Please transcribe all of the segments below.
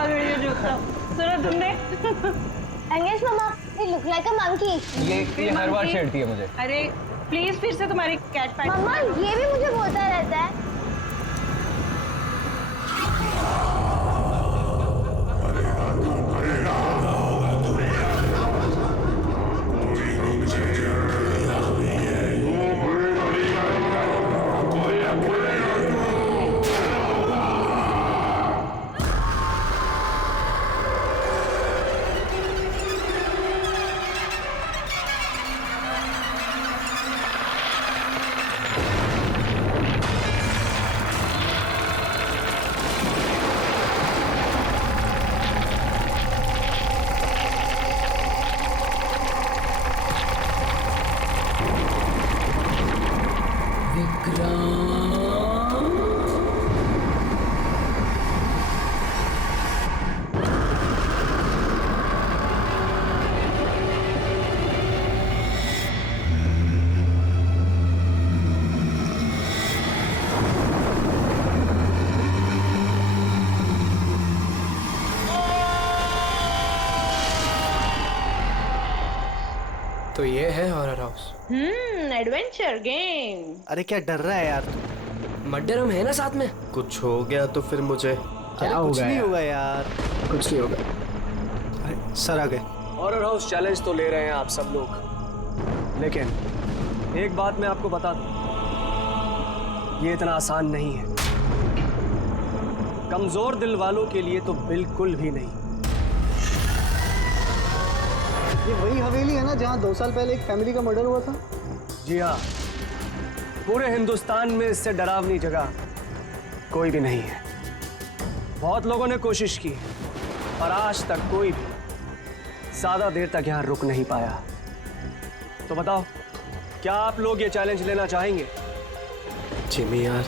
बहुत बढ़िया जोक था। सुना तुमने? अंगेज मामा, you look like a monkey. ये हर बार छेड़ती है मुझे। अरे प्लीज फिर से तुम्हारी कैट पैट। मम्मा ये भी मुझे बोलता रहता है। तो ये है हॉरर हाउस। Adventure game. अरे क्या डर रहा है यार तू? मर्डर हम है ना साथ में। कुछ हो गया तो फिर मुझे क्या कुछ होगा नहीं यार? होगा यार। कुछ नहीं होगा। अरे सर आ गए। हॉरर हाउस चैलेंज तो ले रहे हैं आप सब लोग, लेकिन एक बात मैं आपको बता दूं, ये इतना आसान नहीं है। कमजोर दिल वालों के लिए तो बिल्कुल भी नहीं। ये वही हवेली है ना जहाँ 2 साल पहले एक फैमिली का मर्डर हुआ था? जी हाँ, पूरे हिंदुस्तान में इससे डरावनी जगह कोई भी नहीं है। बहुत लोगों ने कोशिश की और आज तक कोई भी ज्यादा देर तक यहाँ रुक नहीं पाया। तो बताओ, क्या आप लोग ये चैलेंज लेना चाहेंगे? जिमी यार,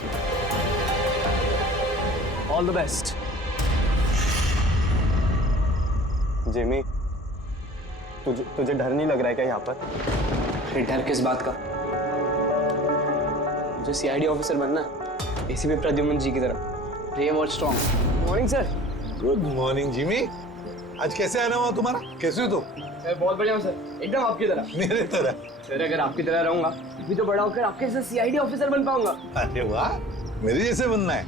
ऑल द बेस्ट। जिमी, तुझे डर नहीं लग रहा है क्या यहाँ पर? अरे डर किस बात का? मुझे सीआईडी ऑफिसर बनना है, एसीपी प्रद्युम्न जी की तरह। ब्रेव और strong. Morning sir. Good morning Jimmy. आज कैसे आना हुआ तुम्हारा? कैसे हो तुम? सर बहुत बढ़िया हूँ सर, एकदम आपकी तरह। मेरे तरह? सर अगर आपकी तरह रहूंगा भी तो बड़ा होकर आपके जैसे सीआईडी ऑफिसर बन पाऊंगा। अरे वाह, मेरे जैसे बनना है?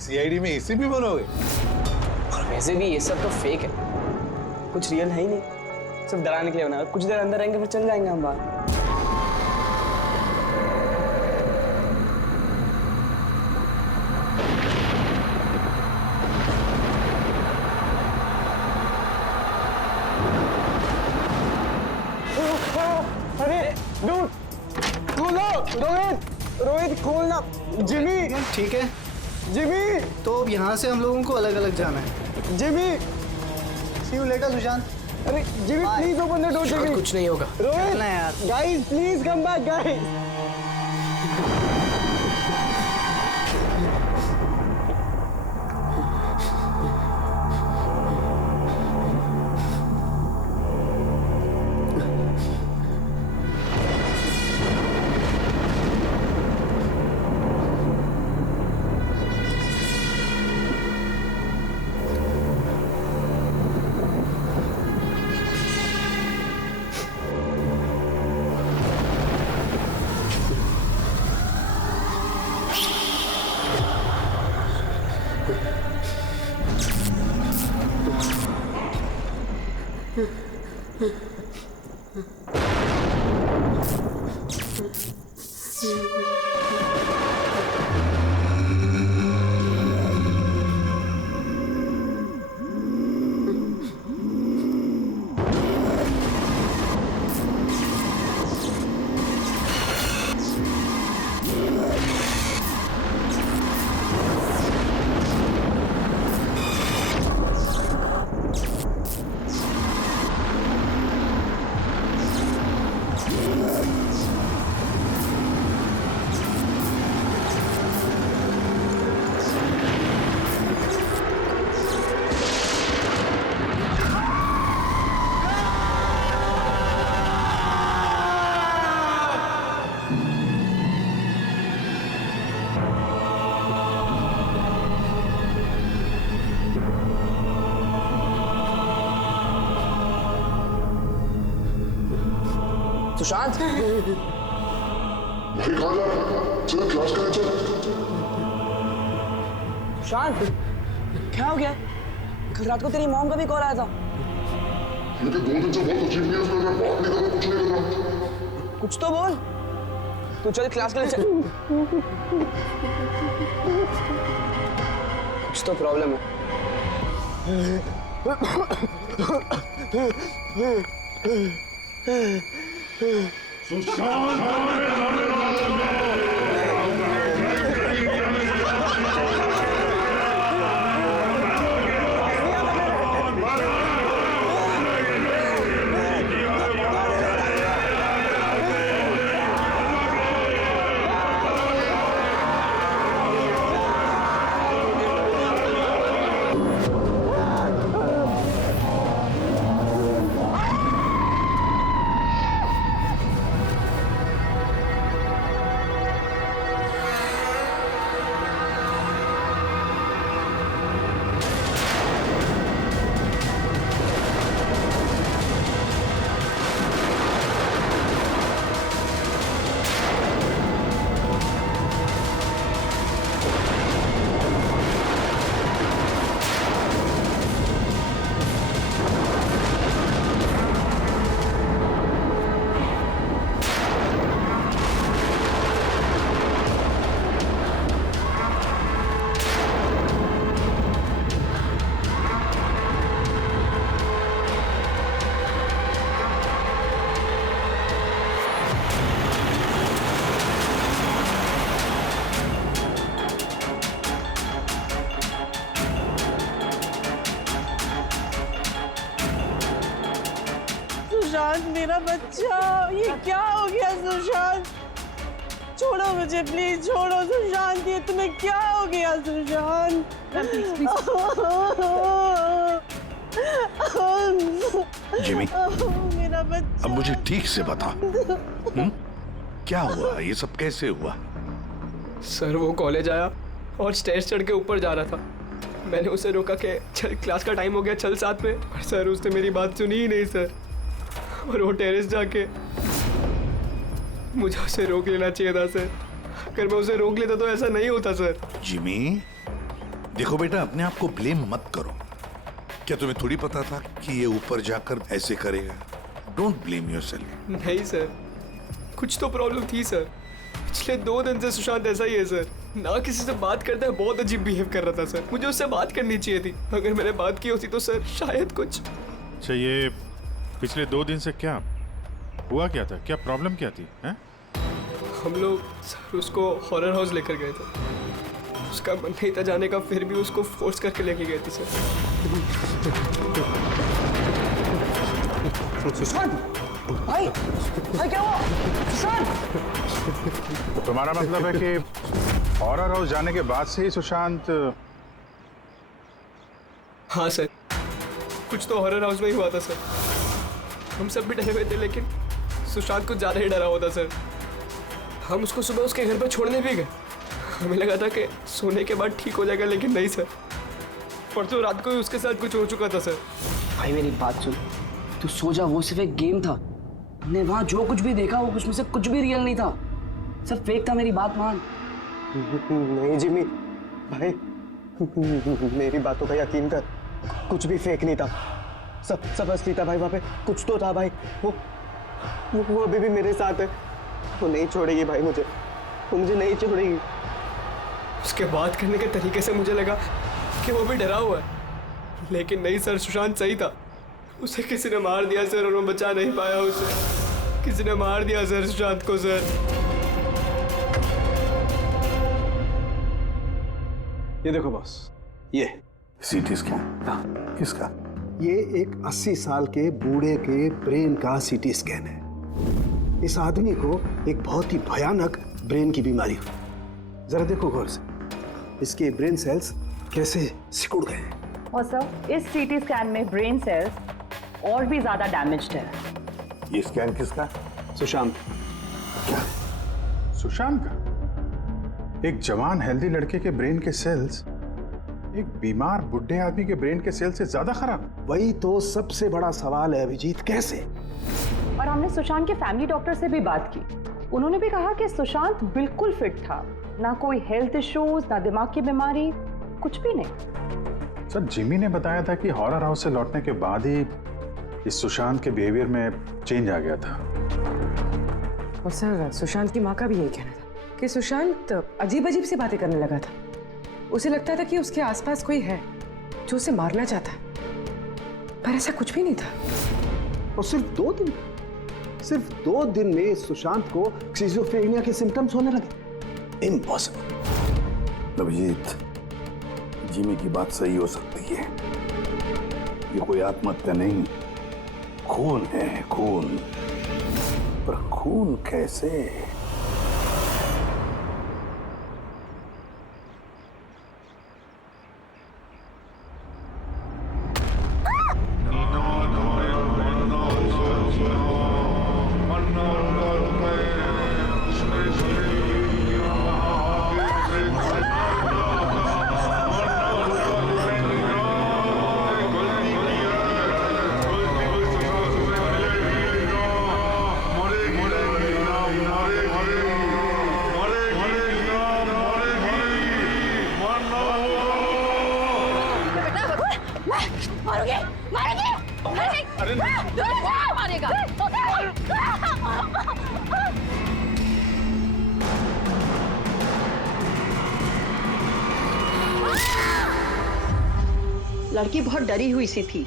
सीआईडी में एसीपी बनोगे? और वैसे भी ये सब तो फेक है, कुछ रियल है ही नहीं, सिर्फ डराने के लिए बना है। कुछ देर अंदर रहेंगे फिर चल जाएंगे हम बाहर। रोहित खोलना। जिमी। ठीक है जिमी। तो अब यहाँ से हम लोगों को अलग अलग जाना है। Jimmy. See you later Sushant. अरे Jimmy please open the door. Jimmy कुछ नहीं होगा। रोहित चलना है यार। Guys please come back guys. Sushant भाई कहाँ जा रहा है? चल क्लास करें चल। सुशांत क्या हो गया? कल रात को तेरी मॉम का भी कॉल आया था। मुझे 2 दिन से बहुत अजीब न्यूज़ मिल रहा है, बात नहीं कर रहा, कुछ नहीं कर रहा। कुछ तो बोल। तू चल क्लास के लिए चल। कुछ तो प्रॉब्लम है। सुशांत मेरा बच्चा, ये क्या हो गया सुशांत? छोड़ो मुझे प्लीज, छोड़ो सुशांत, ये तुम्हें क्या हो गया सुशांत? जिमी मेरा बच्चा, अब मुझे ठीक से बता, क्या हुआ? ये सब कैसे हुआ? सर वो कॉलेज आया और स्टेज चढ़ के ऊपर जा रहा था। मैंने उसे रोका कि चल क्लास का टाइम हो गया, चल साथ में। पर सर उसने मेरी बात सुनी ही नहीं सर। और वो टेरेस जाके मुझे उसे रोक लेना चाहिए था सर। अगर मैं उसे रोक लेता तो ऐसा नहीं होता सर। जिमी देखो बेटा, अपने आप को ब्लेम मत करो। क्या तुम्हें थोड़ी पता था कि ये ऊपर जाकर ऐसे करेगा? Don't blame yourself. नहीं सर, कुछ तो प्रॉब्लम थी सर। पिछले 2 दिन से सुशांत ऐसा ही है सर। ना किसी से बात करता है, बहुत अजीब बिहेव कर रहा था सर। मुझे उससे बात करनी चाहिए थी। अगर मैंने बात की होती तो सर शायद कुछ। अच्छा ये पिछले 2 दिन से क्या हुआ, क्या था, क्या प्रॉब्लम क्या थी? हैं? हम लोग सर उसको हॉरर हाउस लेकर गए थे। उसका मन नहीं था जाने का, फिर भी उसको फोर्स करके लेके गए थे सर। सुशांत भाई, भाई क्या हुआ? सुशांत तो तुम्हारा मतलब है कि हॉरर हाउस जाने के बाद से ही सुशांत? हाँ सर, कुछ तो हॉरर हाउस में ही हुआ था सर। हम सब भी डरे हुए थे, लेकिन सुशांत कुछ ज़्यादा ही डरा हुआ था सर। हम उसको सुबह उसके घर पर छोड़ने भी गए। हमें लगा था कि सोने के बाद ठीक हो जाएगा, लेकिन नहीं सर। परसों रात को ही उसके साथ कुछ हो चुका था सर। भाई मेरी बात सुन, तू सो जा, वो सिर्फ एक गेम था। हमने वहाँ जो कुछ भी देखा वो उसमें से कुछ भी रियल नहीं था, सब फेक था। मेरी बात मान। नहीं जिमी भाई, मेरी बातों का यकीन कर, कुछ भी फेक नहीं था, सब असली था भाई। वहाँ पे कुछ तो था भाई। वो अभी भी मेरे साथ है। वो नहीं छोड़ेगी भाई मुझे, वो मुझे नहीं छोड़ेगी। उसके बात करने के तरीके से मुझे लगा कि वो भी डरा हुआ है, लेकिन नहीं सर, सुशांत सही था। उसे किसी ने मार दिया सर, और वो बचा नहीं पाया उसे। किसी ने मार दिया सर सुशांत को सर। ये देखो बॉस, ये सीटी स्कैन किसका? ये एक 80 साल के बूढ़े के ब्रेन का सीटी स्कैन है। इस आदमी को एक बहुत ही भयानक ब्रेन की बीमारी हुई। जरा देखो गौर से, इसके ब्रेन सेल्स कैसे सिकुड़ गए हैं। और सर इस सीटी स्कैन में ब्रेन सेल्स और भी ज्यादा डैमेज्ड है। ये स्कैन किसका? सुशांत। क्या? सुशांत का? एक जवान हेल्दी लड़के के ब्रेन के सेल्स एक बीमार बुढ़े आदमी के ब्रेन के सेल से ज्यादा खराब? वही तो सबसे बड़ा सवाल है अभिजीत, कैसे? और हमने सुशांत के फैमिली डॉक्टर से भी बात की। उन्होंने भी कहा कि सुशांत बिल्कुल फिट था, ना कोई हेल्थ इश्यूज, ना दिमाग की बीमारी, कुछ भी नहीं। सर जिमी ने बताया था कि हॉरर हाउस से लौटने के बाद ही इस सुशांत के बिहेवियर में चेंज आ गया था। और सर सुशांत की माँ का भी यही कहना था कि सुशांत अजीब अजीब सी बातें करने लगा था। उसे लगता था कि उसके आसपास कोई है जो उसे मारना चाहता है, पर ऐसा कुछ भी नहीं था। और सिर्फ 2 दिन में सुशांत को स्किज़ोफ्रेनिया के सिम्टम्स होने लगे। इम्पॉसिबल। अभिजीत, जिमी की बात सही हो सकती है। ये कोई आत्महत्या नहीं, खून है, खून। पर खून कैसे? लड़की बहुत डरी हुई सी थी।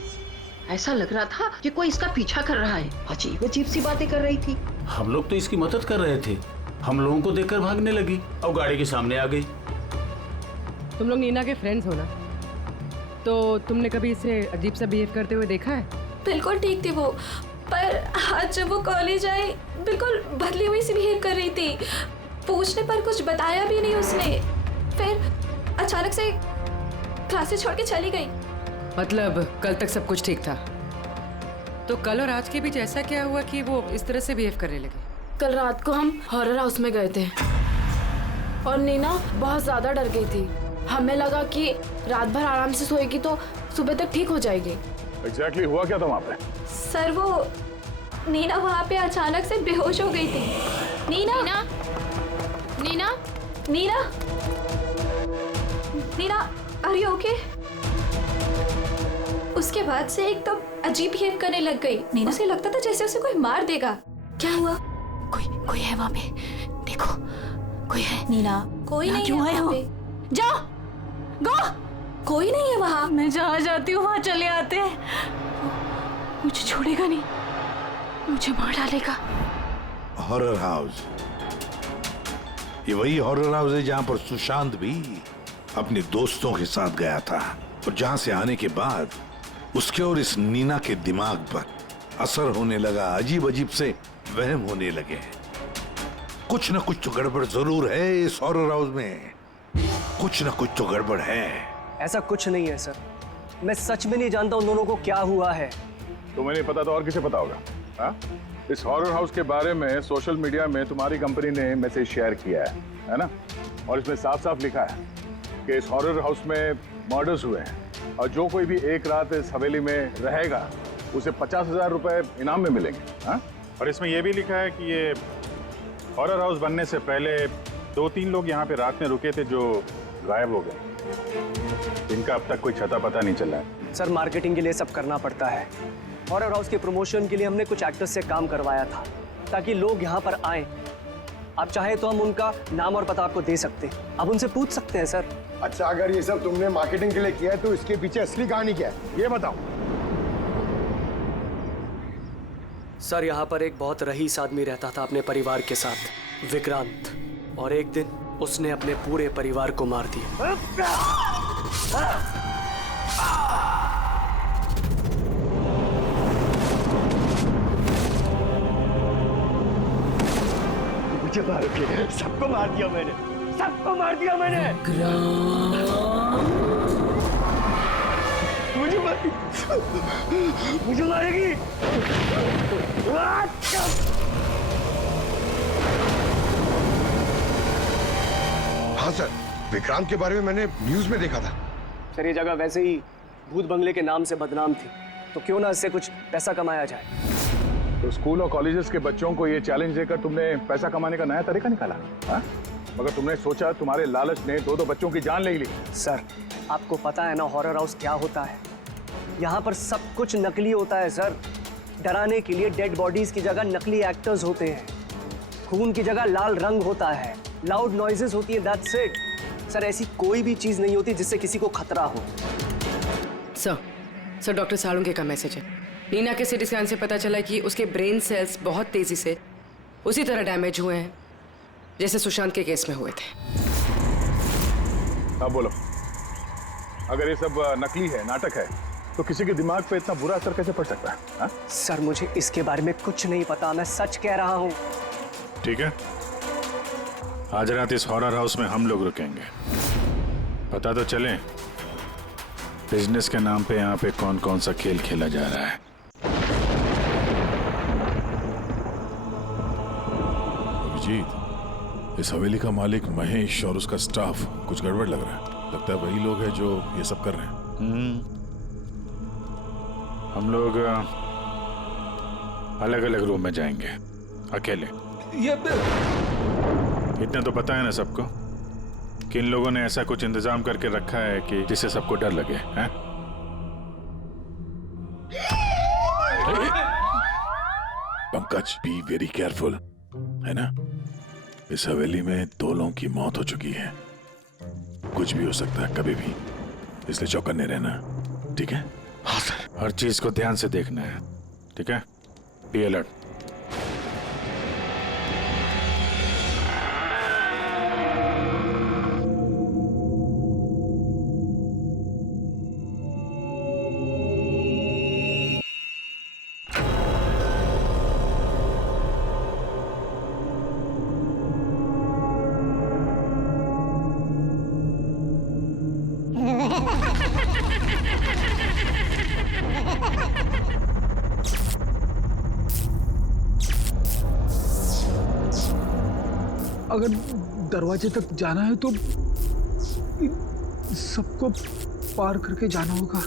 ऐसा लग रहा था कि कोई इसका पीछा कर रहा है। अजीब अजीब सी बातें कर रही थी। हम लोग तो इसकी मदद कर रहे थे, हम लोगों को देखकर भागने लगी और गाड़ी के सामने आ गई। तुम लोग नीना के फ्रेंड्स हो ना, तो तुमने कभी इसे अजीब सा बिहेव करते हुए देखा है? बिल्कुल ठीक थी वो, पर आज जब वो कॉलेज आई बिल्कुल बदली हुई सी बिहेव कर रही थी। पूछने पर कुछ बताया भी नहीं उसने, फिर अचानक से क्लासेस छोड़ के चली गई। मतलब कल तक सब कुछ ठीक था, तो कल और आज के बीच ऐसा क्या हुआ कि वो इस तरह से बिहेव करने लगे? कल रात को हम हॉरर हाउस में गए थे और नीना बहुत ज्यादा डर गई थी। हमें लगा कि रात भर आराम से सोएगी तो सुबह तक ठीक हो जाएगी। एग्जैक्टली हुआ क्या था वहाँ पे? सर वो नीना वहाँ पे अचानक से बेहोश हो गई थी। Neena Neena Neena Neena Neena are you okay? उसके बाद से एकदम अजीब बिहेव करने लग गई। उसे लगता था जैसे उसे कोई मार देगा। क्या हुआ? कोई है वहाँ पे, देखो कोई है। नीना कोई नहीं है वहाँ पे। जाओ गो, कोई नहीं है वहाँ। मैं जहाँ जाती हूँ वहाँ चले आते हैं। मुझे छोड़ेगा नहीं, मुझे मार डालेगा। हॉरर हाउस, ये वही हॉरर हाउस है जहाँ पर सुशांत भी अपने दोस्तों के साथ गया था और जहाँ से आने के बाद उसके और इस नीना के दिमाग पर असर होने लगा। अजीब अजीब से वहम होने लगे। कुछ न कुछ तो गड़बड़ जरूर है इस हॉरर हाउस में, कुछ न कुछ तो गड़बड़ है। ऐसा कुछ नहीं है सर, मैं सच में नहीं जानता उन दोनों को क्या हुआ है। तुम्हें नहीं पता तो और किसे पता होगा? हाँ? इस हॉरर हाउस के बारे में सोशल मीडिया में तुम्हारी कंपनी ने मैसेज शेयर किया है ना? और इसमें साफ साफ लिखा है कि इस हॉरर हाउस में मर्डर्स हुए हैं और जो कोई भी एक रात इस हवेली में रहेगा उसे 50,000 रुपए इनाम में मिलेंगे। हाँ? और इसमें यह भी लिखा है कि ये हॉरर हाउस बनने से पहले 2-3 लोग यहाँ पे रात में रुके थे जो गायब हो गए। इनका अब तक कोई छता पता नहीं चला है। सर मार्केटिंग के लिए सब करना पड़ता है। हॉरर हाउस के प्रमोशन के लिए हमने कुछ एक्टर्स से काम करवाया था ताकि लोग यहाँ पर आए। आप चाहे तो हम उनका नाम और पता आपको दे सकते हैं, आप उनसे पूछ सकते हैं सर। अच्छा, अगर ये सब तुमने मार्केटिंग के लिए किया है तो इसके पीछे असली कहानी क्या है ये बताओ। सर यहाँ पर एक बहुत रईस आदमी रहता था अपने परिवार के साथ, विक्रांत, और एक दिन उसने अपने पूरे परिवार को मार दिया। मुझे मार के सबको मार दिया मैंने, सबको मार दिया मैंने। मुझे मारेगी। हाँ सर, विक्रांत के बारे में मैंने न्यूज में देखा था। सर ये जगह वैसे ही भूत बंगले के नाम से बदनाम थी, तो क्यों ना इससे कुछ पैसा कमाया जाए। तो स्कूल और कॉलेजेस के बच्चों को ये चैलेंज देकर तुमने पैसा कमाने का नया तरीका निकाला, हाँ? मगर तुमने सोचा तुम्हारे लालच ने दो बच्चों की जान ले ली। सर, आपको पता है ना हॉरर हाउस क्या होता है? यहाँ पर सब कुछ नकली होता है सर। डराने के लिए डेड बॉडीज की जगह नकली एक्टर्स होते हैं, खून की जगह लाल रंग होता है, लाउड नॉइजेस होती है, दैट्स इट। सर, ऐसी कोई भी चीज नहीं होती जिससे किसी को खतरा हो। सर डॉक्टर सालुंके का मैसेज है। नीना के सीटी स्कैन से पता चला कि उसके ब्रेन सेल्स बहुत तेजी से उसी तरह डैमेज हुए हैं जैसे सुशांत के केस में हुए थे। अब बोलो, अगर ये सब नकली है, नाटक है, तो किसी के दिमाग पे इतना बुरा असर कैसे पड़ सकता है, हा? सर, मुझे इसके बारे में कुछ नहीं पता, मैं सच कह रहा हूँ। ठीक है, आज रात इस हॉरर हाउस में हम लोग रुकेंगे। पता तो चले बिजनेस के नाम पे यहाँ पे कौन कौन सा खेल खेला जा रहा है। अभिजीत, इस हवेली का मालिक महेश और उसका स्टाफ कुछ गड़बड़ लग रहा है। लगता है वही लोग हैं जो ये सब कर रहे हैं। हम लोग अलग अलग रूम में जाएंगे, अकेले। इतना तो पता है ना सबको कि इन लोगों ने ऐसा कुछ इंतजाम करके रखा है कि जिससे सबको डर लगे, हैं? पंकज, बी वेरी केयरफुल, है ना? इस हवेली में 2 लोगों की मौत हो चुकी है, कुछ भी हो सकता है कभी भी, इसलिए चौकन्ने रहना, ठीक है? हाँ सर। हर चीज को ध्यान से देखना है, ठीक है? Be alert. अगर दरवाजे तक जाना है तो सबको पार करके जाना होगा।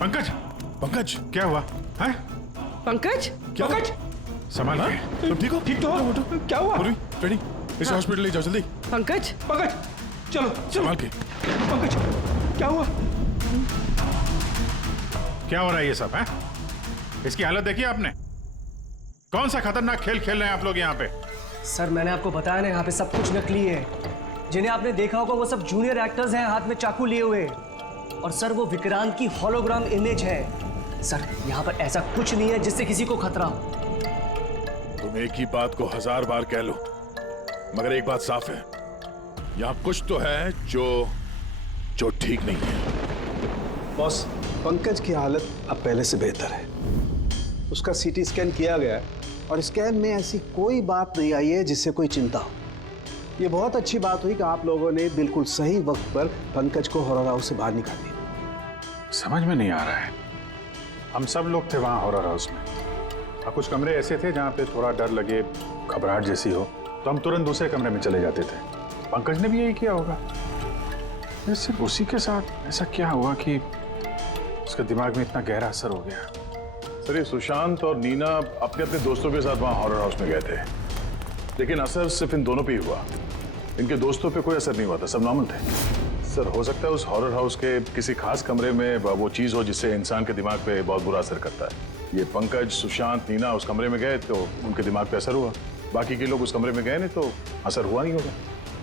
पंकज, पंकज क्या हुआ है? पंकज, क्या पंकज? संभाल के। तुम ठीक हो? ठीक तो हो? क्या हुआ? रेडी, इसे हॉस्पिटल ले जाओ जल्दी। पंकज, पंकज, चलो चलो। संभाल के। पंकज, क्या हुआ? क्या हो रहा है ये सब है? इसकी हालत देखी आपने? कौन सा खतरनाक खेल खेल रहे हैं आप लोग यहाँ पे? सर मैंने आपको बताया ना, यहाँ पे सब कुछ नकली है। जिन्हें आपने देखा होगा वो सब जूनियर एक्टर्स हैं, हाथ में चाकू लिए हुए। और सर वो विक्रांत की होलोग्राम इमेज है। सर यहाँ पर ऐसा कुछ नहीं है जिससे किसी को खतरा हो। तुम एक ही बात को 1000 बार कह लो, मगर एक बात साफ है, यहाँ कुछ तो है जो ठीक नहीं है। बॉस, पंकज की हालत अब पहले से बेहतर है। उसका सीटी स्कैन किया गया है और स्कैन में ऐसी कोई बात नहीं आई है जिससे कोई चिंता हो। ये बहुत अच्छी बात हुई कि आप लोगों ने बिल्कुल सही वक्त पर पंकज को हॉरर हाउस से बाहर निकाल दिया। समझ में नहीं आ रहा है, हम सब लोग थे वहाँ हॉरर हाउस में और कुछ कमरे ऐसे थे जहाँ पे थोड़ा डर लगे, घबराहट जैसी हो तो हम तुरंत दूसरे कमरे में चले जाते थे। पंकज ने भी यही किया होगा। सिर्फ उसी के साथ ऐसा क्या हुआ कि उसके दिमाग में इतना गहरा असर हो गया? सर ये सुशांत और नीना अपने अपने दोस्तों के साथ वहाँ हॉरर हाउस में गए थे, लेकिन असर सिर्फ इन दोनों पे ही हुआ। इनके दोस्तों पे कोई असर नहीं हुआ था, सब नॉर्मल थे। सर हो सकता है उस हॉरर हाउस के किसी खास कमरे में वो चीज हो जिससे इंसान के दिमाग पे बहुत बुरा असर करता है। ये पंकज, सुशांत, नीना उस कमरे में गए तो उनके दिमाग पे असर हुआ, बाकी के लोग उस कमरे में गए नहीं तो असर हुआ नहीं होगा।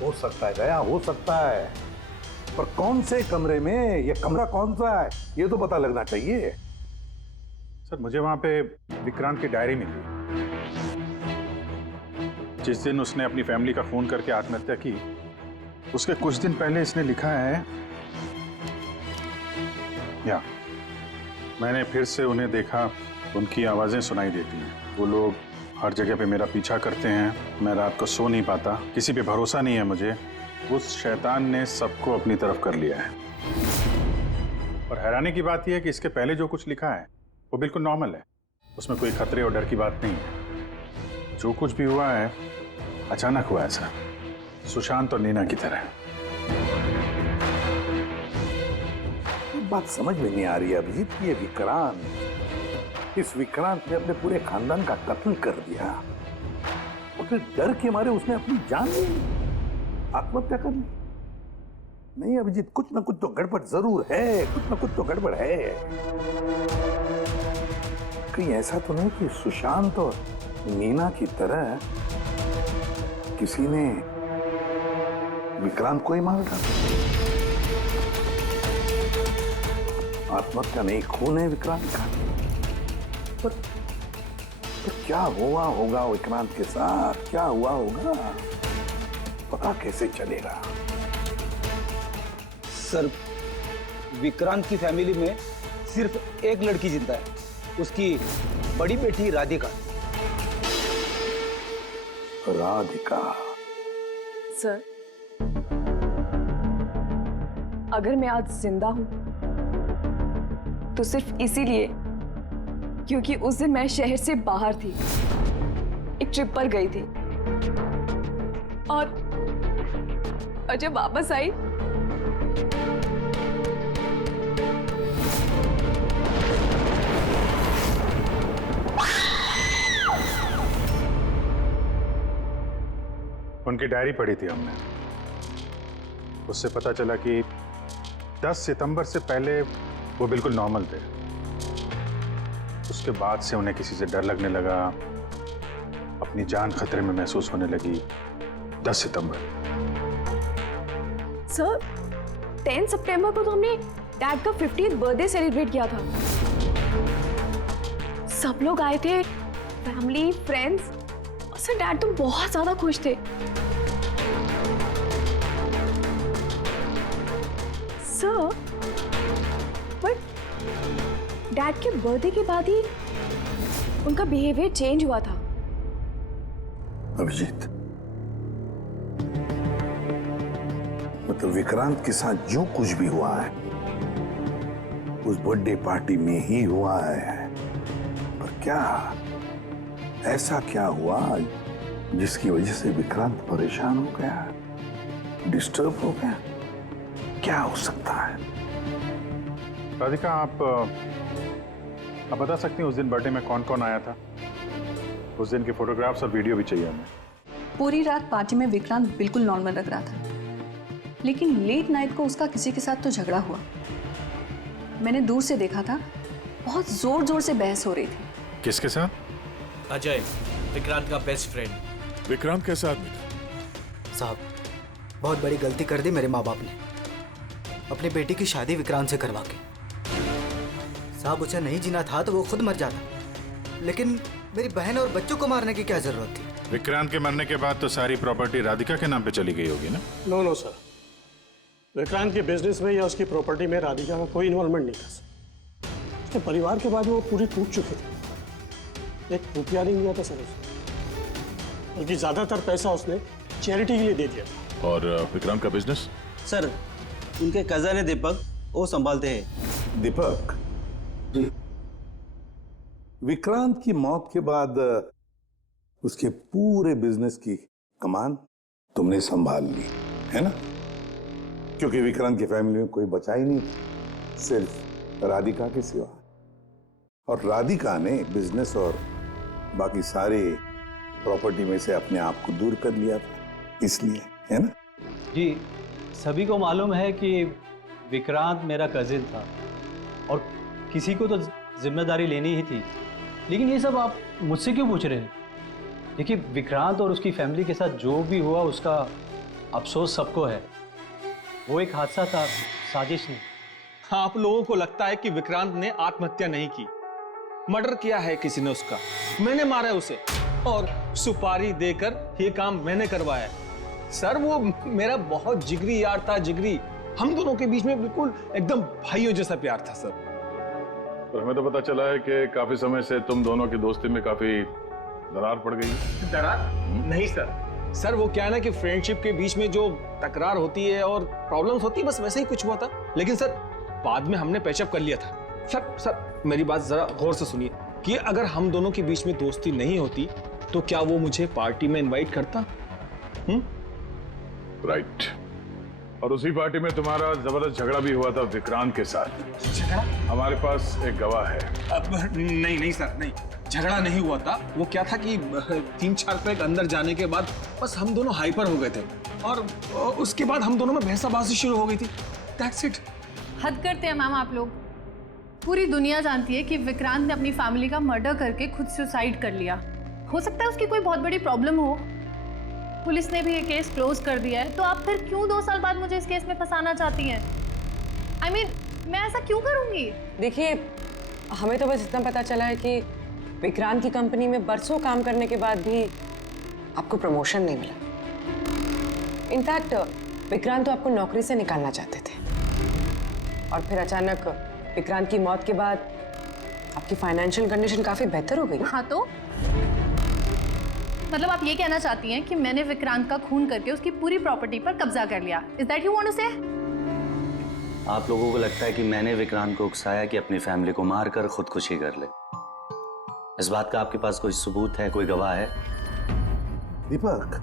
हो सकता है गया, हो सकता है, पर कौन से कमरे में, ये कमरा कौन सा है ये तो पता लगना चाहिए। सर मुझे वहां पे विक्रांत की डायरी मिली। जिस दिन उसने अपनी फैमिली का खून करके आत्महत्या की, उसके कुछ दिन पहले इसने लिखा है, या मैंने फिर से उन्हें देखा, उनकी आवाजें सुनाई देती हैं। वो लोग हर जगह पे मेरा पीछा करते हैं, मैं रात को सो नहीं पाता, किसी पे भरोसा नहीं है मुझे। उस शैतान ने सबको अपनी तरफ कर लिया है। और हैरानी की बात यह है कि इसके पहले जो कुछ लिखा है वो बिल्कुल नॉर्मल है, उसमें कोई खतरे और डर की बात नहीं है। जो कुछ भी हुआ है अचानक हुआ है सर, सुशांत और नीना की तरह। बात समझ में नहीं आ रही अभिजीत, ये विक्रांत, इस विक्रांत ने अपने पूरे खानदान का कत्ल कर दिया और फिर डर के मारे उसने अपनी जान ली, आत्महत्या कर ली। नहीं अभिजीत, कुछ ना कुछ तो गड़बड़ जरूर है, कुछ ना कुछ तो गड़बड़ है। कहीं ऐसा तो नहीं कि सुशांत और नीना की तरह किसी ने विक्रांत को ही मार डाला? आत्महत्या नहीं, खून है विक्रांत का। पर क्या हुआ होगा विक्रांत के साथ, क्या हुआ होगा, पता कैसे चलेगा? सर, विक्रांत की फैमिली में सिर्फ एक लड़की जिंदा है, उसकी बड़ी बेटी राधिका। राधिका? सर, अगर मैं आज जिंदा हूं तो सिर्फ इसीलिए क्योंकि उस दिन मैं शहर से बाहर थी, एक ट्रिप पर गई थी और जब वापस आई उनकी डायरी पढ़ी थी हमने, उससे पता चला कि 10 सितंबर से पहले वो बिल्कुल नॉर्मल थे। उसके बाद से उन्हें किसी से डर लगने लगा, अपनी जान खतरे में महसूस होने लगी। 10 सितंबर। सर, 10 सितंबर को तो हमने डैड का 50th बर्थडे सेलिब्रेट किया था। सब लोग आए थे, फैमिली, फ्रेंड्स। सर, डैड तो बहुत ज्यादा खुश थे। सर, बट डैड के बर्थडे के बाद ही उनका बिहेवियर चेंज हुआ था। अभिजीत, मतलब विक्रांत के साथ जो कुछ भी हुआ है उस बर्थडे पार्टी में ही हुआ है, पर क्या ऐसा क्या हुआ जिसकी वजह से विक्रांत परेशान हो गया, डिस्टर्ब हो गया? क्या हो सकता है? राधिका, आप बता सकती हैं उस दिन बर्थडे में कौन कौन आया था? उस दिन के फोटोग्राफ्स और वीडियो भी चाहिए हमें। पूरी रात पार्टी में विक्रांत बिल्कुल नॉर्मल लग रहा था, लेकिन लेट नाइट को उसका किसी के साथ तो झगड़ा हुआ। मैंने दूर से देखा था, बहुत जोर जोर से बहस हो रही थी। किसके साथ? अजय, विक्रांत का बेस्ट फ्रेंड। विक्रांत कैसा आदमी था? साहब, बहुत बड़ी गलती कर दी मेरे माँ बाप ने, अपनी बेटी की शादी विक्रांत से करवा के। साहब, उसे नहीं जीना था तो वो खुद मर जाता, लेकिन मेरी बहन और बच्चों को मारने की क्या जरूरत थी? विक्रांत के मरने के बाद तो सारी प्रॉपर्टी राधिका के नाम पे चली गई होगी ना? नो सर, विक्रांत के बिजनेस में या उसकी प्रॉपर्टी में राधिका का कोई इन्वॉल्वमेंट नहीं था सर। उसके परिवार के बाद वो पूरी टूट चुकी थी। एक रुपया नहीं दिया था सर उसने, बल्कि ज्यादातर पैसा उसने चैरिटी के लिए दे दिया था। और विक्रांत का बिजनेस? सर, उनके कजन है दीपक, वो संभालते हैं। दीपक जी, विक्रांत की मौत के बाद उसके पूरे बिजनेस की कमान तुमने संभाल ली है ना? क्योंकि विक्रांत की फैमिली में कोई बचा ही नहीं, सिर्फ राधिका के सिवा। और राधिका ने बिजनेस और बाकी सारे प्रॉपर्टी में से अपने आप को दूर कर लिया था, इसलिए, है ना? जी, सभी को मालूम है कि विक्रांत मेरा कजिन था और किसी को तो जिम्मेदारी लेनी ही थी, लेकिन ये सब आप मुझसे क्यों पूछ रहे हैं? देखिए, विक्रांत और उसकी फैमिली के साथ जो भी हुआ उसका अफसोस सबको है। वो एक हादसा था, साजिश नहीं। आप लोगों को लगता है कि विक्रांत ने आत्महत्या नहीं की, मर्डर किया है किसी ने उसका। मैंने मारा है उसे और सुपारी देकर ये काम मैंने करवाया है। सर, वो मेरा बहुत जिगरी यार था, जिगरी। हम दोनों के बीच में बिल्कुल एकदम भाइयों जैसा प्यार था सर। पर हमें तो पता चला है कि काफी समय से तुम दोनों की दोस्ती में काफी दरार पड़ गई है। दरार? नहीं सर। सर, वो क्या है ना कि फ्रेंडशिप के बीच में जो तकरार होती है और प्रॉब्लम्स होती है, बस वैसे ही कुछ हुआ था। लेकिन सर, बाद में हमने पैचअप कर लिया था। सर मेरी बात जरा गौर से सुनिए कि अगर हम दोनों के बीच में दोस्ती नहीं होती तो क्या वो मुझे पार्टी में इनवाइट करता? राइट। और उसी पार्टी में तुम्हारा जबरदस्त झगड़ा भी हुआ था विक्रांत के साथ। झगड़ा? हमारे पास एक गवाह है। नहीं सर, नहीं, झगड़ा नहीं हुआ था। वो क्या था कि 3-4 पैक अंदर जाने के बाद बस हम दोनों हाइपर हो गए थे और उसके बाद हम दोनों में बहसाबाजी शुरू हो गई थी। That's it. हद करते हैं मैम आप लोग। पूरी दुनिया जानती है कि विक्रांत ने अपनी फैमिली का मर्डर करके खुद सुसाइड कर लिया। हो सकता है उसकी कोई बहुत बड़ी प्रॉब्लम हो, पुलिस ने भी ये केस क्लोज कर दिया है, तो आप फिर क्यों 2 साल बाद मुझे इस केस में फंसाना चाहती हैं? I mean, मैं ऐसा क्यों करूंगी? देखिए, हमें तो बस इतना पता चला है कि विक्रांत की कंपनी में बरसों काम करने के बाद भी आपको प्रमोशन नहीं मिला। इनफैक्ट विक्रांत तो आपको नौकरी से निकालना चाहते थे, और फिर अचानक विक्रांत की मौत के बाद आपकी फाइनेंशियल कंडीशन काफी बेहतर हो गई। हाँ, तो मतलब आप ये कहना चाहती हैं कि मैंने विक्रांत का खून करके उसकी पूरी प्रॉपर्टी पर कब्जा कर लिया? Is that you want to say? आप लोगों को लगता है कि मैंने विक्रांत को उकसाया कि अपनी फैमिली को मारकर खुदकुशी कर ले। इस बात का आपके पास कोई सबूत है, कोई गवाह है? दीपक,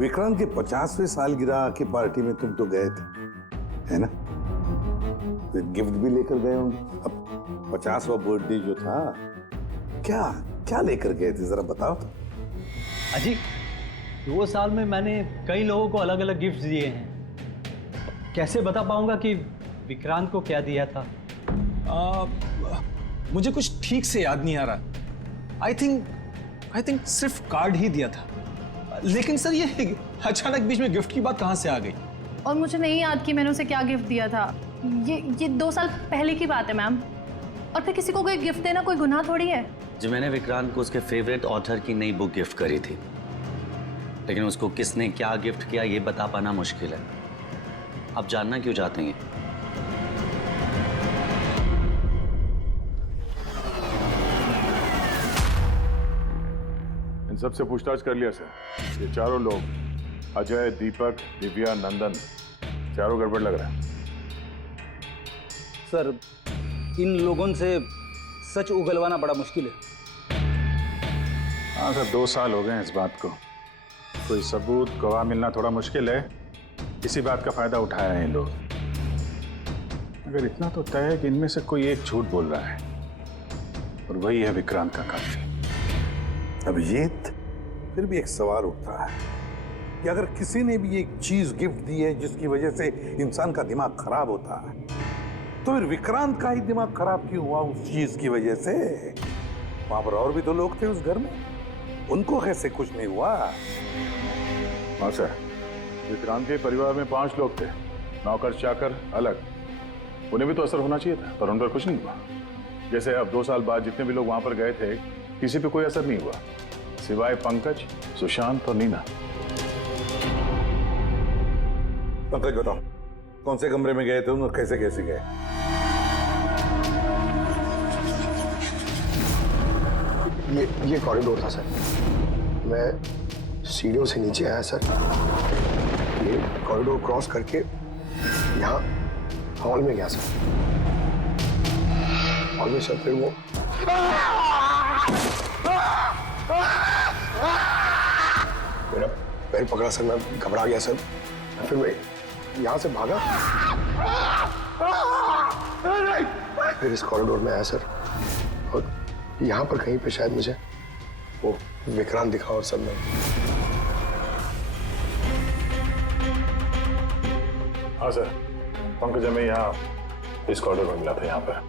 विक्रांत के 50वें सालगिरह की पार्टी में तुम तो गए थे, है ना? गिफ्ट भी लेकर गए होंगे। अब 50वां बर्थडे जो था, क्या क्या लेकर गए थे, जरा बताओ तो। अजी, 2 साल में मैंने कई लोगों को अलग अलग गिफ्ट दिए हैं। कैसे बता पाऊंगा कि विक्रांत को क्या दिया था? मुझे कुछ ठीक से याद नहीं आ रहा। आई थिंक सिर्फ कार्ड ही दिया था। लेकिन सर, ये अचानक बीच में गिफ्ट की बात कहाँ से आ गई? और मुझे नहीं याद कि मैंने उसे क्या गिफ्ट दिया था। ये 2 साल पहले की बात है मैम। और फिर किसी को कोई गिफ्ट देना कोई गुनाह थोड़ी है। जो मैंने विक्रांत को उसके फेवरेट ऑथर की नई बुक गिफ्ट करी थी, लेकिन उसको किसने क्या गिफ्ट किया ये बता पाना मुश्किल है। आप जानना क्यों चाहते हैं? इन सबसे पूछताछ कर लिया सर। ये चारों लोग, अजय, दीपक, दिव्या, नंदन, चारों गड़बड़ लग रहा है। सर, इन लोगों से सच उगलवाना बड़ा मुश्किल है। हाँ सर, 2 साल हो गए हैं इस बात को। कोई सबूत, गवाह मिलना थोड़ा मुश्किल है। इसी बात का फायदा उठाया है इन लोग। अगर इतना तो तय है कि इनमें से कोई एक झूठ बोल रहा है और वही है विक्रांत का कातिल। अभिजीत, फिर भी एक सवाल उठता है कि अगर किसी ने भी एक चीज गिफ्ट दी है जिसकी वजह से इंसान का दिमाग खराब होता है, तो फिर विक्रांत का ही दिमाग खराब क्यों हुआ उस चीज की वजह से? वहां पर और भी तो लोग थे उस घर में, उनको कैसे कुछ नहीं हुआ? हाँ सर, विक्रांत के परिवार में 5 लोग थे, नौकर चाकर अलग, उन्हें भी तो असर होना चाहिए था, पर उन पर कुछ नहीं हुआ। जैसे अब 2 साल बाद जितने भी लोग वहां पर गए थे, किसी पे कोई असर नहीं हुआ, सिवाय पंकज, सुशांत और नीना। पंकज बताओ, कौन से कमरे में गए थे और कैसे कैसे गए? ये कॉरिडोर था सर। मैं सीढ़ियों से नीचे आया सर, ये कॉरिडोर क्रॉस करके यहाँ हॉल में गया सर। हॉल में सर फिर वो मेरा पैर पकड़ा सर, मैं घबरा गया सर। फिर मैं यहाँ से भागा, फिर इस कॉरिडोर में आया सर, और यहाँ पर कहीं पे शायद मुझे वो विक्रांत दिखा और सब में। हाँ सर, पंकज हमें यहाँ इस कॉरिडोर में मिला था यहाँ पर,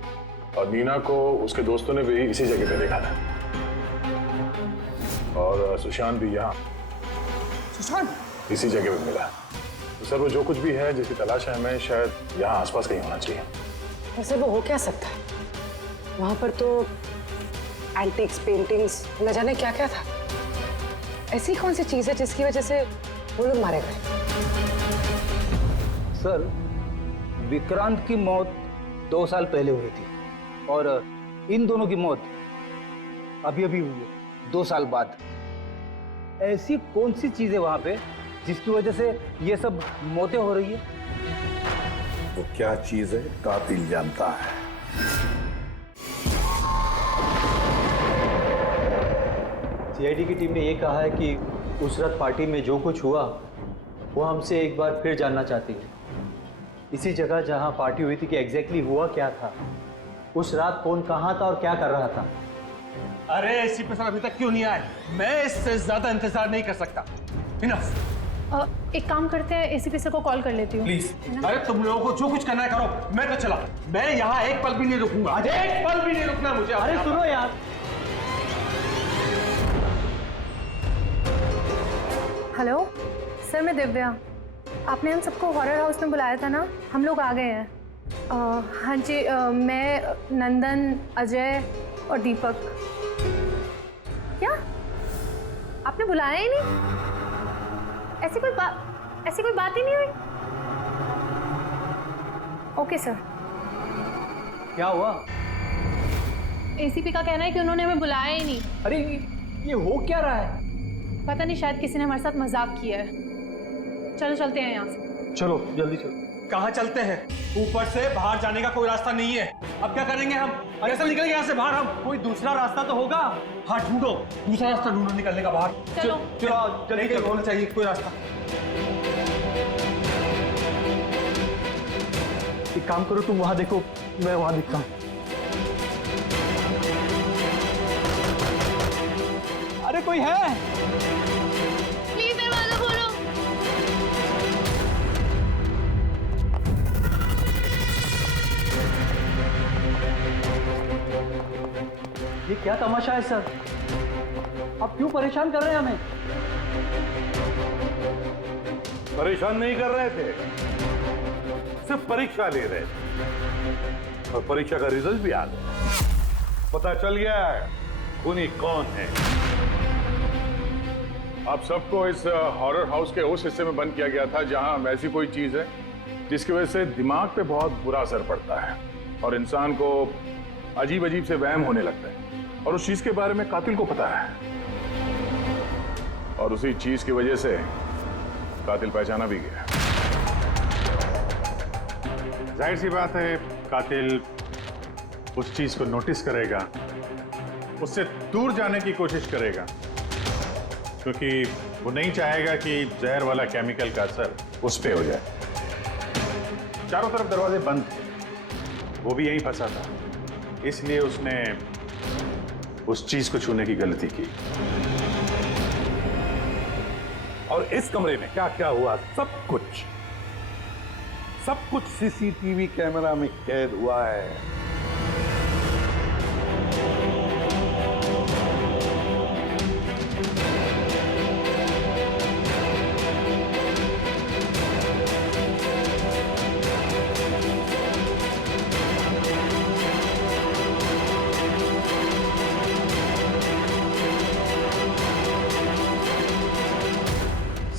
और नीना को उसके दोस्तों ने भी इसी जगह पे देखा था, और सुशांत भी यहाँ इसी जगह पे मिला। तो सर वो जो कुछ भी है जिसकी तलाश है हमें, शायद यहाँ आसपास कहीं होना चाहिए। वैसे वो हो क्या सकता है? वहां पर तो एंटीक्स, पेंटिंग्स, न जाने क्या क्या था। ऐसी कौन सी चीज है जिसकी वजह से वो लोग मारे गए? सर, विक्रांत की मौत 2 साल पहले हुई थी और इन दोनों की मौत अभी अभी हुई है 2 साल बाद। ऐसी कौन सी चीज है वहां पे जिसकी वजह से ये सब मौतें हो रही है? वो क्या चीज है कातिल जानता है। सीआईडी की टीम ने ये कहा है कि उस रात पार्टी में जो कुछ हुआ वो हमसे एक बार फिर जानना चाहती है। इसी जगह जहां पार्टी हुई थी कि एग्जैक्टली हुआ क्या था, उस रात कौन कहां था और क्या कर रहा था। अरे एसीपी सर अभी तक क्यों नहीं आए? मैं इससे ज्यादा इंतजार नहीं कर सकता। इनफ। एक काम करते हैं, एसीपी सर को कॉल कर लेती हूँ। प्लीज। अरे तुम लोगों को जो कुछ करना है करो, मैं तो चला। मैं यहाँ एक पल भी नहीं रुकूंगा। एक पल भी नहीं रुकना मुझे। अरे सुनो यार। हेलो सर, मैं दिव्या। आपने हम सबको हॉरर हाउस में बुलाया था ना, हम लोग आ गए हैं। हाँ जी, मैं, नंदन, अजय और दीपक। क्या आपने बुलाया ही नहीं? ऐसी कोई बात ही नहीं हुई? Okay sir. क्या हुआ? एसीपी का कहना है कि उन्होंने हमें बुलाया ही नहीं। अरे ये हो क्या रहा है? पता नहीं, शायद किसी ने हमारे साथ मजाक किया है। चलो चलते हैं यहाँ से। चलो जल्दी चलो। कहाँ चलते हैं? ऊपर से बाहर जाने का कोई रास्ता नहीं है। अब क्या करेंगे हम? कैसे निकलेंगे यहाँ से बाहर हम? कोई दूसरा रास्ता तो होगा। हाँ ढूंढो, दूसरा रास्ता ढूंढो निकलने का बाहर। चलो जल्दी होना चाहिए कोई रास्ता। एक काम करो, तुम वहां देखो, मैं वहां दिखता हूँ। अरे कोई है? प्लीज दरवाजा खोलो। ये क्या तमाशा है सर? आप क्यों परेशान कर रहे हैं हमें? परेशान नहीं कर रहे थे, सिर्फ परीक्षा ले रहे थे, और परीक्षा का रिजल्ट भी आ गया। पता चल गया है खूनी कौन है। आप सबको इस हॉरर हाउस के उस हिस्से में बंद किया गया था जहां ऐसी कोई चीज है जिसकी वजह से दिमाग पे बहुत बुरा असर पड़ता है और इंसान को अजीब अजीब से वहम होने लगता है, और उस चीज के बारे में कातिल को पता है, और उसी चीज की वजह से कातिल पहचाना भी गया। जाहिर सी बात है कातिल उस चीज को नोटिस करेगा, उससे दूर जाने की कोशिश करेगा, क्योंकि वो नहीं चाहेगा कि जहर वाला केमिकल का असर उस पे हो जाए। चारों तरफ दरवाजे बंद थे, वो भी यहीं फंसा था, इसलिए उसने उस चीज को छूने की गलती की। और इस कमरे में क्या क्या हुआ, सब कुछ सीसीटीवी कैमरा में कैद हुआ है।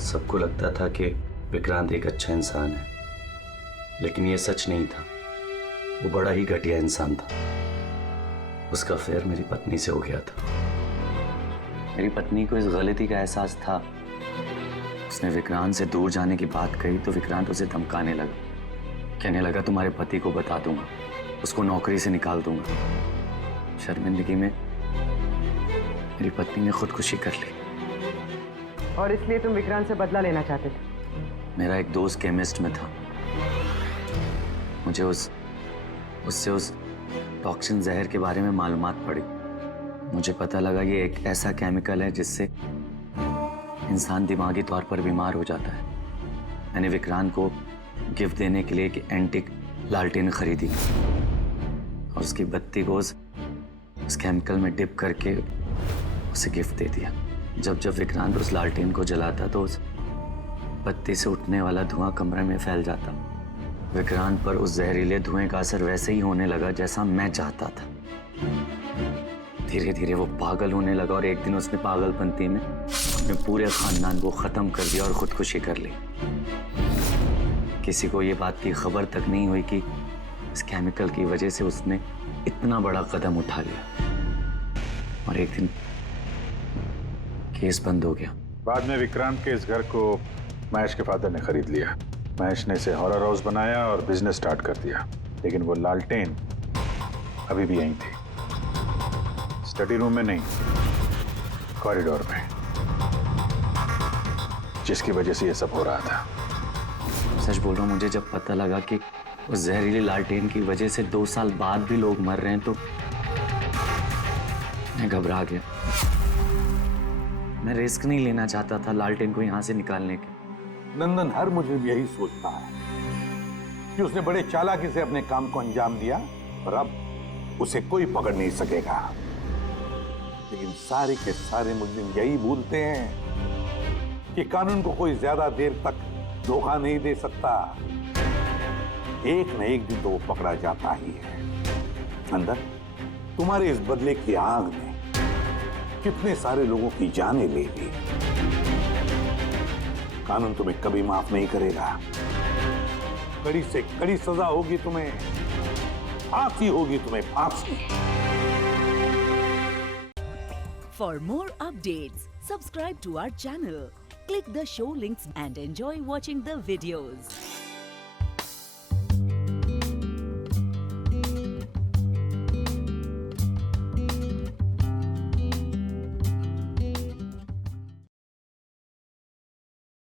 सबको लगता था कि विक्रांत एक अच्छा इंसान है, लेकिन ये सच नहीं था। वो बड़ा ही घटिया इंसान था। उसका अफेयर मेरी पत्नी से हो गया था। मेरी पत्नी को इस गलती का एहसास था। उसने विक्रांत से दूर जाने की बात कही तो विक्रांत उसे धमकाने लगा। कहने लगा तुम्हारे पति को बता दूंगा, उसको नौकरी से निकाल दूंगा। शर्मिंदगी में मेरी पत्नी ने खुदकुशी कर ली। और इसलिए तुम विक्रांत से बदला लेना चाहते थे? मेरा एक दोस्त केमिस्ट में था। मुझे उससे उस टॉक्सिन जहर के बारे में मालूमात पड़ी। मुझे पता लगा ये एक ऐसा केमिकल है जिससे इंसान दिमागी तौर पर बीमार हो जाता है। मैंने विक्रांत को गिफ्ट देने के लिए एक एंटीक लालटेन खरीदी और उसकी बत्ती को उस केमिकल में डिप करके उसे गिफ्ट दे दिया। जब विक्रांत उस लालटेन को जलाता तो उस बत्ती से उठने वाला धुआं कमरे में फैल जाता। विक्रांत पर उस जहरीले धुएं का असर वैसे ही होने लगा जैसा मैं चाहता था। धीरे धीरे वो पागल होने लगा और एक दिन उसने पागलपंती में अपने पूरे खानदान को खत्म कर दिया और खुदकुशी कर ली। किसी को ये बात की खबर तक नहीं हुई कि इस केमिकल की वजह से उसने इतना बड़ा कदम उठा लिया। और एक दिन केस बंद हो गया। बाद में विक्रांत के इस घर को महेश के फादर ने खरीद लिया। महेश ने इसे हॉरर हाउस बनाया और बिजनेस स्टार्ट कर दिया। लेकिन वो लालटेन अभी भी यहीं थी, स्टडी रूम में नहीं, कॉरिडोर में, जिसकी वजह से ये सब हो रहा था। सच बोल रहा हूँ, मुझे जब पता लगा कि उस जहरीली लालटेन की वजह से 2 साल बाद भी लोग मर रहे हैं तो मैं घबरा गया। मैं रिस्क नहीं लेना चाहता था लालटेन को यहाँ से निकालने के। नंदन, हर मुजरिम यही सोचता है कि उसने बड़े चालाकी से अपने काम को अंजाम दिया और अब उसे कोई पकड़ नहीं सकेगा। लेकिन सारे के सारे मुजरिम यही भूलते हैं कि कानून को कोई ज्यादा देर तक धोखा नहीं दे सकता। एक न एक दिन तो वो पकड़ा जाता ही है। नंदन, तुम्हारे इस बदले की आग ने कितने सारे लोगों की जानें ले ली। कानून तुम्हें कभी माफ नहीं करेगा। कड़ी से कड़ी सजा होगी तुम्हें, फांसी होगी तुम्हें, फांसी। For more updates, subscribe to our channel, click the show links and enjoy watching the videos.